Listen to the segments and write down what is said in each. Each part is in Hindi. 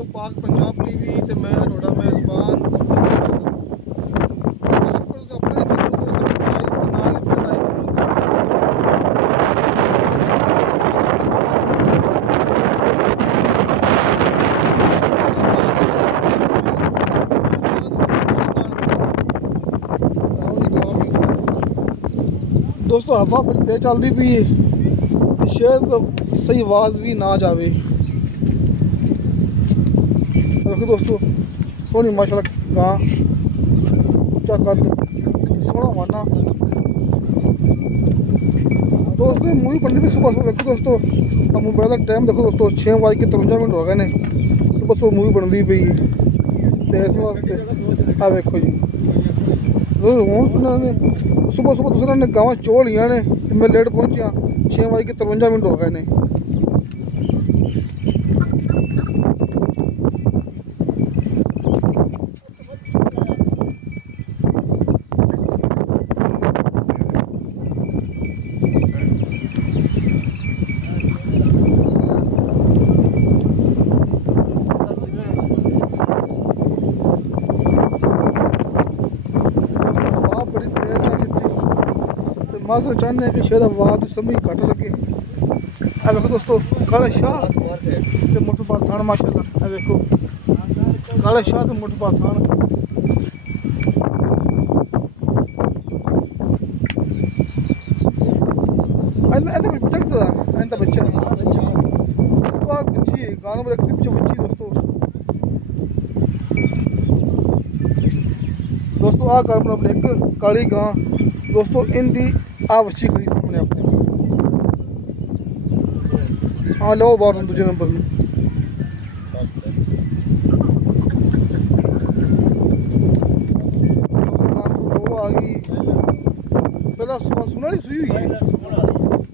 हो पाक पंजाब टीवी ते मैं थोड़ा मेज़बान दोस्तों हवा बड़ी तेज चलती पई है, शायद सही आवाज़ भी ना जावे। देखो दोस्तों सोहनी माशाल्लाह गां उच्चा कद सोहना वाना। दोस्तों मूवी बनती भी सुबह सुबह। देखो दोस्तों अब मोबाइल का टाइम देखो दोस्तों 6:53 हो गए ने। सुबह सुबह मूवी बनती पई है ते इस वास्ते आ देखो जी हूँ सुबह सुबह दूसरे ने गाँव चो लिया ने मैं लेट पहुंचा 6:53 हो गए ने। माजर चाहते हैं कि शायद आवाज़ समझ घट लगे। देखो दोस्तों काला शाह मोटर पार माशाल्लाह देखो काला शाह मोटर पार बच्चा बच्ची गानों में रखती पीछे बच्ची दोस्तों आ गान अपने एक काली गां दोस्तों इनकी आ बच्ची खड़ी सामने अपने। हाँ लो बार दूजे नंबर में आ गई पहला सुना नहीं सुई हुई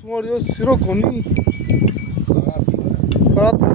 सुना जो सिरों कोनी कड़ा था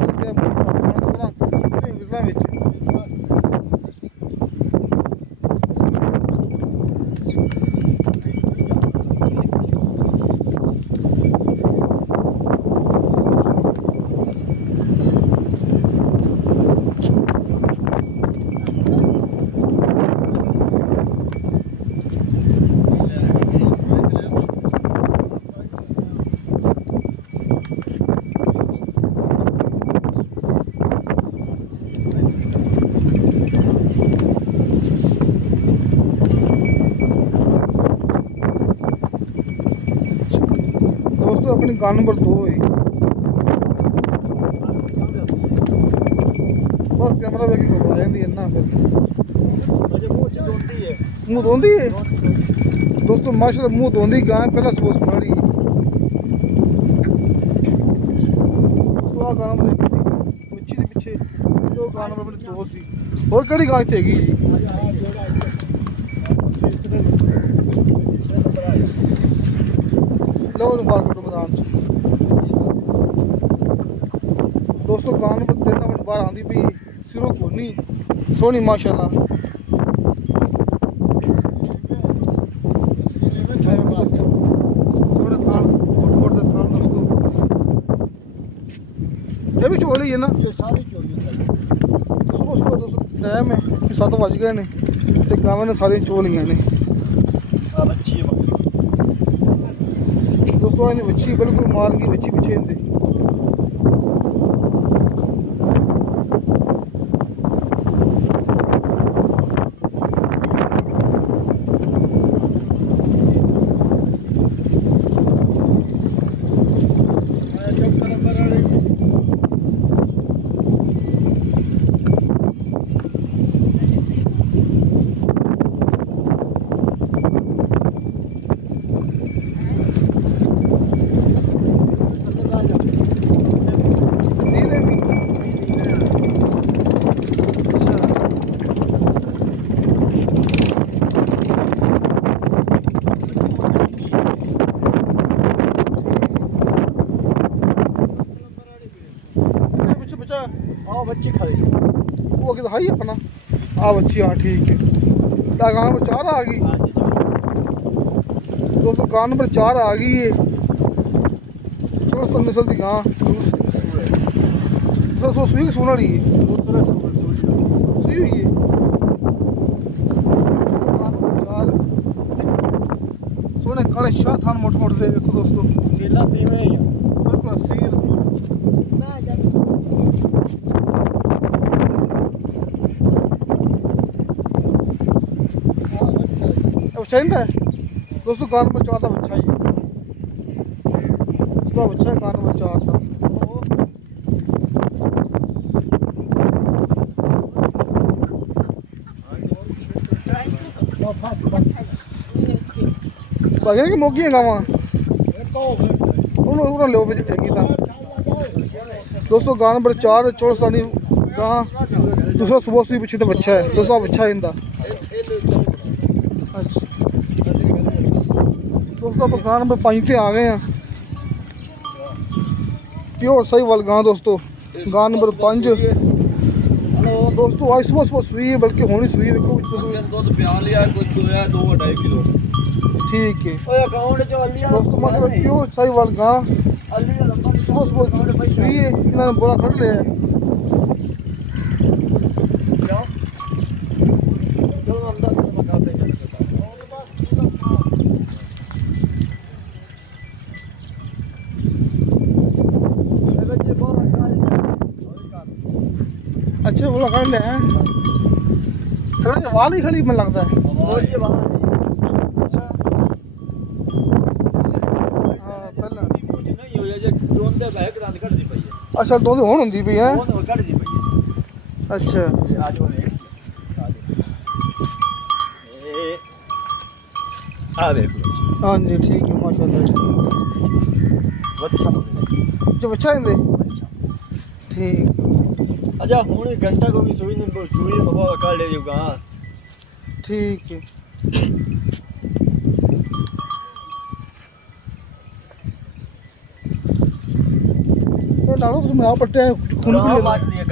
अपनी गान नंबर 2 है बस कैमरा वेखी घबरा जाती है ना फिर मुँह धोंदी है दोस्तों माशाल्लाह मुँह धोंदी गां पहला सोच माड़ी दोस्तों आ गाना नंबर 1 सी बच्ची के पीछे तो गाना नंबर 2 सी और कड़ी गां इत्थे हैगी लो मैदान दोस्तों गान नंबर 3 बाहर आती पई सिरों कोनी सोहनी माशाल्लाह। ये भी चोली है ना सुबह सुबह दोस्तों टाइम है 7 बज गए ने ते गावां ने सारी चोलियां ने दोस्तों इन्हें बच्ची बिल्कुल मार की बच्ची पीछे इनके बच्ची खड़ी वो अगे दिखाई अपना आ बच्ची। हाँ ठीक है गान नंबर 4 आ गई दोस्तों गान नंबर 4 आ गई है चलो सब नस्ल की गां दूसरा सो सुई की सोना रही है सुई हुई है सोने काले शाह थान मोटे मोटे दे देखो दोस्तों सीला पीवे ही बिल्कुल सील अच्छा है दोस्तों कान पर 4 का बच्चा ही उसका बच्चा है कान पर 4 का बाकी की मोगी गावा उन्होंने लो दोस्तों गां नंबर 4 चौड़स्तानी गां दूसरा सुबह से पीछे तो बच्चा है दूसरा बच्चा है इनका अच्छा दोस्तों आप गां नंबर 5 पे आ गए हैं प्योर सही वाल गां दोस्तों गां नंबर 5 दोस्तों आज सुबह सुबह सुई है बल्कि होनी सुई है देखो दूध प्या लिया कुछ होया 2-2.5 किलो ठीक है दोस्तों मतलब प्योर सही वाल गां सुबह सुबह सुई है इन्होंने बोला खड़ लिया है अच्छा बोला कर ले हैं थोड़ा वाल ही खाली में लगता है अच्छा हाँ पहले अच्छा दो होन होंदी पई है अच्छा हाँ जी ठीक है माशाल्लाह जो बच्चा है ठीक अच्छा हूँ घंटा को भी सुई नहीं सुई बाबा काट ले जाऊँगा ठीक है लाड़ो तुम यहाँ पट्टे खून के लिए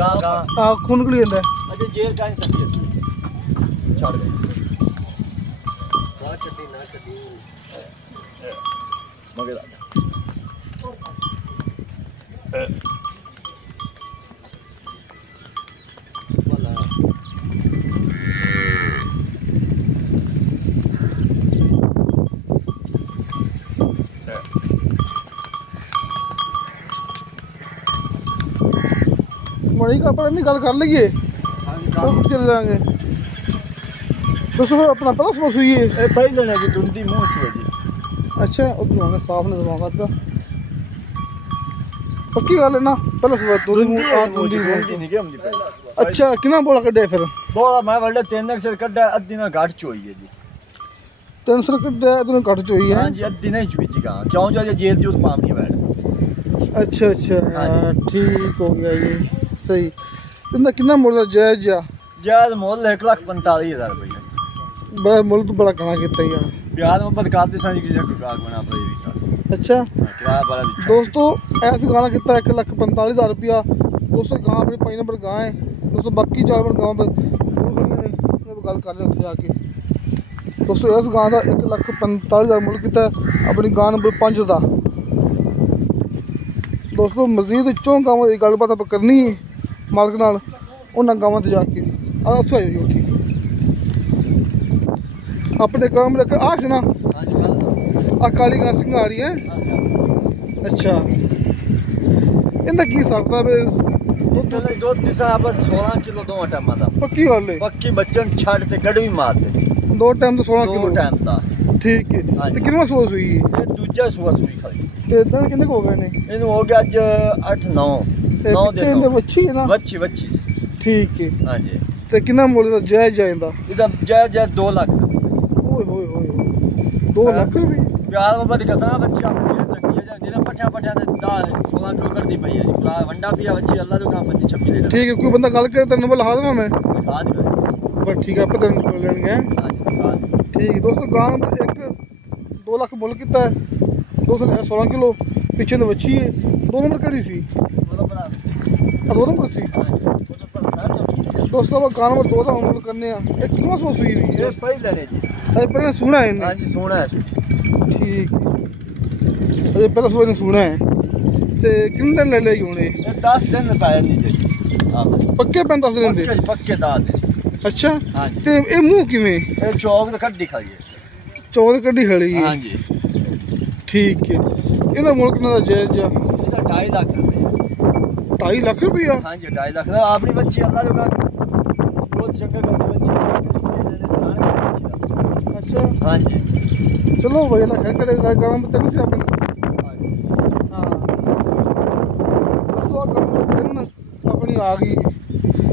हाँ खून के लिए अच्छा जेल का नहीं सकती छोड़ दे ना छड़ी मगर मणि का अपन गल कर लीए चल जाएंगे दोस्तों अपना पहला सुबह सुई है पहले की टुंडी मुंह छुए जी अच्छा उधर होने साफ ने दिमाग का पक्की गल है ना पहला सुबह टुंडी अच्छा किना बोला कड्डे फिर बोला मैं वर्ल्ड 3 से कड्डा अद्धी ना घाट चोई है जी 3 से कड्डा अद्धी घाट चोई है हां जी अद्धी नहीं चुई जी का क्यों जो जेल जो पाम नहीं बैठ अच्छा अच्छा ठीक हो गया ये सही इनका कितना मुल जायज जायज मुल 1,45,000 रुपया बड़ा मुल तो बड़ा कना कितना यार बिहार में बदकाते सांझ की जगह काग बना पड़ी अच्छा किराया बड़ा दोस्तों ऐसे गाना कितना 1,45,000 रुपया दोस्तों गांव अपनी 5 नंबर गांव है दोस्तों बाकी 4 नंबर गांव पर गल कर रहे उत्थे जाके दोस्तों इस गांव का 1,45,000 मुल कितना अपनी गांव नंबर 5 का दोस्तों मजीद चौं गांवों की गलबात आप करनी है मालक नाल उन्होंने गांवों से जाके उत्थों आई उठी अपने काम रख आ से ना आ काली गां सिंह आ रही है अच्छा इनका की हिसाब था दूध दिसा 16 किलो दो टाइम था पक्की गल है पक्की बच्चन छड़ ते गड़वी मार दे 2 टाइम तो 16 किलो 2 टाइम था ठीक है ते कितना सोच हुई है ये दूजा सुबह सुई खाई ते दिन कितने हो गए ने इनु हो गया आज 8-9 9 दिन बच्ची है ना बच्ची ठीक है हां जी ते कितना मुल जायज जाइंदा इधर जायज 2 लाख ओए होए होए 2 लाख भी प्यार में बड़ी कसम बच्ची आप चंगी है जिने पठा दे दाल 16 किलो कर दी पई है पूरा वंडा पिया बच्ची अल्लाह तो काम 25 ले ठीक है कोई बंदा गल करे तेरे नंबर लगा दूंगा मैं बाद में बस ठीक है पता नहीं लेंगे ठीक है दोस्तों गांव नंबर 1 2 लाख मुल कितना है 216 किलो पीछे तो बच्ची है 2 नंबर कड़ी सी 2 नंबर सी दोस्तों अब गांव नंबर 2 का मुल करने एक कितना सो सुई हुई है पहले ने जी पहले सुना है हां जी सुना है ठीक है पहले सुना है ते कितने दिन ले ले हुणे 10 दिन पाया नहीं जी ਪੱਕੇ ਪੈਨ ਦੱਸ ਦਿੰਦੇ ਪੱਕੇ ਦਾਦ ਅੱਛਾ ਹਾਂਜੀ ਤੇ ਇਹ ਮੂੰਹ ਕਿਵੇਂ ਇਹ ਚੌਕ ਤੇ ਕੱਢੀ ਖਾਈਏ ਚੌਕ ਕੱਢੀ ਖੜੀ ਹੈ ਹਾਂਜੀ ਠੀਕ ਹੈ ਇਹਦਾ ਮੁੱਲ ਕਿੰਨਾ ਦਾ ਜਾਇਜ਼ ਆ ਇਹਦਾ 2.5 ਲੱਖ ਰੁਪਏ 2.5 ਲੱਖ ਰੁਪਇਆ ਹਾਂਜੀ 2.5 ਲੱਖ ਦਾ ਆਪਣੀ ਬੱਚੀ ਅੱਲਾ ਜੋ ਬਹੁਤ ਚੰਗੇ ਕਰਦੇ ਬੱਚੀ ਅੱਛਾ ਹਾਂਜੀ ਚਲੋ ਭਾਈ ਨਾ ਖੈਰ ਕਰੇ ਗਾਂ ਤੇ ਨਹੀਂ ਸੀ ਆਪਣੀ ਹਾਂ ਬਸ ਉਹ ਗਾਂ ਤਿੰਨ ਆਪਣੀ ਆ ਗਈ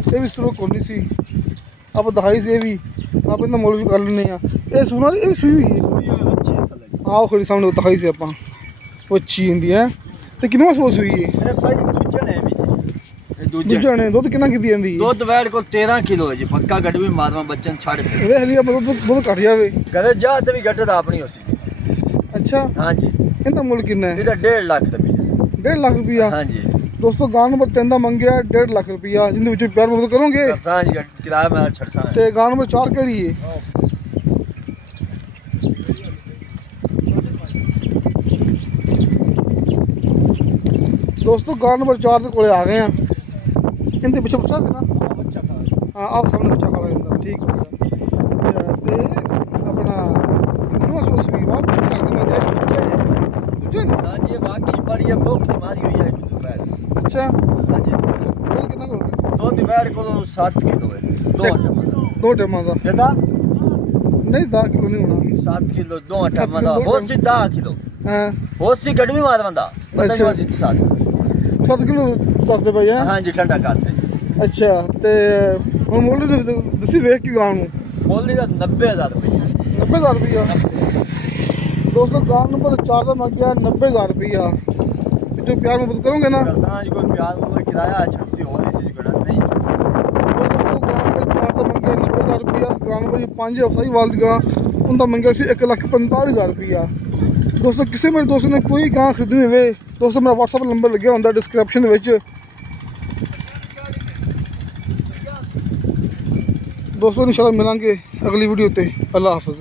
ਇਹ ਵੀ ਸ਼ੁਰੂ ਕੋਨੀ ਸੀ ਆਪਾਂ ਦਿਖਾਈ ਸੀ ਇਹ ਵੀ ਆਪਾਂ ਇਹਦਾ ਮੁੱਲ ਵੀ ਕਰ ਲੈਂਦੇ ਆ ਇਹ ਸੁਣਾ ਇਹ ਵੀ ਸੂਈ ਹੋਈ ਹੈ ਆਹ ਖੜੀ ਸਾਹਮਣੇ ਦਿਖਾਈ ਸੀ ਆਪਾਂ ਉਹ ਅੱਛੀ ਹੁੰਦੀ ਹੈ ਤੇ ਕਿੰਨਾ ਸੋਸ ਹੋਈ ਹੈ ਇਹ ਭਾਈ ਦੂਜਾ ਨੇ ਦੁੱਧ ਕਿੰਨਾ ਕੀਤੀ ਜਾਂਦੀ ਦੁੱਧ ਵੈੜ ਕੋਲ 13 ਕਿਲੋ ਹੈ ਜੀ ਪੱਕਾ ਗੱਡਵੀ ਮਾਰਵਾ ਬੱਚਨ ਛੱਡ ਦੇ ਵੇਖ ਲਈ ਆਪਾਂ ਦੁੱਧ ਘਟ ਜਾਵੇ ਕਦੇ ਜਾ ਤੇ ਵੀ ਗੱਡ ਦਾ ਆਪਣੀ ਹੋਸੀ ਅੱਛਾ ਹਾਂਜੀ ਇਹਦਾ ਮੁੱਲ ਕਿੰਨਾ ਹੈ ਇਹਦਾ 1.5 ਲੱਖ ਰੁਪਏ 1.5 ਲੱਖ ਰੁਪਇਆ ਹਾਂਜੀ ਦੋਸਤੋ ਗਾਂ ਨੰਬਰ 3 ਦਾ ਮੰਗਿਆ 1.5 ਲੱਖ ਰੁਪਇਆ ਜਿਹਦੇ ਵਿੱਚ ਪਿਆਰ ਮੁਹੱਬਤ ਕਰੋਗੇ ਸਾਂ ਜੀ ਕਿਰਾਇਆ ਮੈਂ ਛੱਡਸਾਂ ਤੇ ਗਾਂ ਨੰਬਰ 4 ਕਿਹੜੀ ਹੈ ਦੋਸਤੋ ਗਾਂ ਨੰਬਰ 4 ਦੇ ਕੋਲੇ ਆ ਗਏ ਆ ਇਹਦੇ ਪਿੱਛੇ ਬੱਚਾ ਸੀ ਨਾ ਬੱਚਾ ਹਾਂ ਆਹ ਸਾਹਮਣੇ ਬੱਚਾ ਖੜਾ ਜਾਂਦਾ ਠੀਕ ਹੋ ਗਿਆ ਤੇ ਆਪਣਾ ਕਿੰਨਾ ਸੋਸ ਵੀ ਬਾਤ ਲੱਗਦੀ ਮੈਂ ਦੂਜੇ ਨੇ ਹਾਂਜੀ ਇਹ ਬਾਕੀ ਬੜੀ ਭੁੱਖ ਦੀ ਮਾਰੀ ਹੋਈ ਹੈ ਦੁਪਹਿਰ ਅੱਛਾ ਹਾਂਜੀ ਉਹ ਕਿੰਨਾ ਕੁ ਦੁੱਧ ਵੈੜ ਕੋਲ 7 ਕਿਲੋ ਹੈ ਦੋ ਟਾਈਮਾਂ ਦਾ ਕਿੰਨਾ ਨਹੀਂ 10 ਕਿਲੋ ਨਹੀਂ ਹੋਣਾ 7 ਕਿਲੋ ਦੋ ਟਾਈਮਾਂ ਦਾ ਹੋਰ ਸੀ 10 ਕਿਲੋ ਹਾਂ ਹੋਰ ਸੀ ਗੱਡਵੀ ਮਾਰਵਾ ਦਾ ਪਤਾ ਨਹੀਂ ਸੀ 7 ਕਿਲੋ ਦੱਸਦੇ ਭਾਈ ਹੈ ਹਾਂਜੀ ਠੰਡਾ ਕਰਦੇ ਅੱਛਾ ਤੇ ਹੁਣ ਮੁੱਲ ਦੱਸੀ ਵੇਖ ਕੇ ਗਾਂ ਨੂੰ ਮੁੱਲ ਦਾ 90000 ਰੁਪਏ 90000 ਰੁਪਇਆ ਦੋਸਤੋ ਗਾਂ ਨੰਬਰ 4 ਦਾ ਮੰਗਿਆ 90000 ਰੁਪਇਆ ਜੋ ਪਿਆਰ ਮੁਹੱਬਤ ਕਰੋਗੇ ਨਾ ਕਰਸਾਂ ਜੀ ਕੋਈ ਪਿਆਰ ਮੁਹੱਬਤ ਕਿਰਾਇਆ ਛੱਤੀ ਹੋ ਨਹੀਂ ਸੀ ਗੜਾ ਨਹੀਂ ਦੋਸਤੋ ਗਾਂ ਨੰਬਰ 4 ਦਾ ਮੰਗਿਆ 90000 ਰੁਪਇਆ ਗਾਂ ਨੰਬਰ 5 ਹਫਸਾਈ ਵਾਲ ਦੀ ਗਾਂ ਉਹਦਾ ਮੰਗਿਆ ਸੀ 1,45,000 ਰੁਪਇਆ ਦੋਸਤੋ ਕਿਸੇ ਮੇਰੇ ਦੋਸਤ ਨੇ ਕੋਈ ਗਾਂ ਖਰੀਦਣੀ ਹੋਵੇ ਦੋਸਤੋ ਮੇਰਾ WhatsApp ਨੰਬਰ ਲੱਗਿਆ ਹੁੰਦਾ ਡਿਸਕ੍ਰਿਪਸ਼ਨ ਦੇ ਵਿੱਚ ਦੋਸਤੋ ਇਨਸ਼ਾਅੱਲਾ ਮਿਲਾਂਗੇ ਅਗਲੀ ਵੀਡੀਓ ਤੇ ਅੱਲਾ ਹਾਫਿਜ਼